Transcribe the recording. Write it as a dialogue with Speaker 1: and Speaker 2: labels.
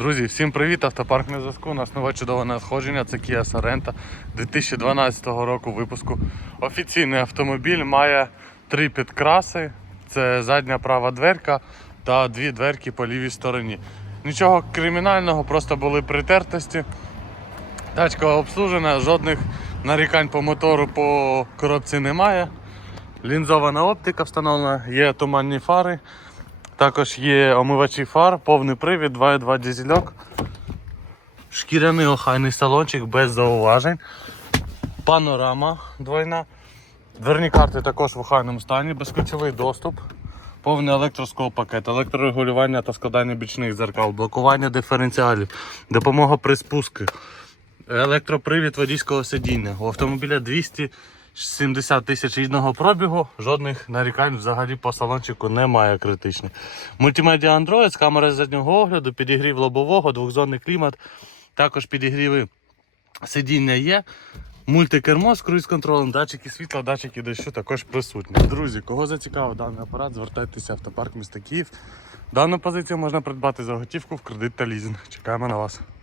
Speaker 1: Друзі, всім привіт! Автопарк на зв'язку. У нас нове чудове надходження. Це Kia Sorento 2012 року випуску. Офіційний автомобіль має три підкраси. Це задня права дверка та дві дверки по лівій стороні. Нічого кримінального, просто були притертості. Тачка обслужена, жодних нарікань по мотору по коробці немає. Лінзована оптика встановлена, є туманні фари. Також є омивачі фар, повний привід, 2.2 дизельок. Шкіряний охайний салончик без зауважень. Панорама двойна. Дверні карти також в охайному стані, безключовий доступ. Повний електроскоп пакет, електрорегулювання та складання бічних дзеркал, блокування диференціалів, допомога при спуску, електропривід водійського сидіння. У автомобіля 270 тисяч рідного пробігу, жодних нарікань взагалі по салончику немає критичних. Мультимедіа Android з камери заднього огляду, підігрів лобового, двохзонний клімат, також підігріви сидіння є. Мультикермо з круїз-контролем, датчики світла, датчики дощу також присутні. Друзі, кого зацікавив даний апарат, звертайтеся в автопарк міста Київ. Дану позицію можна придбати за готівку в кредит та лізинг. Чекаємо на вас.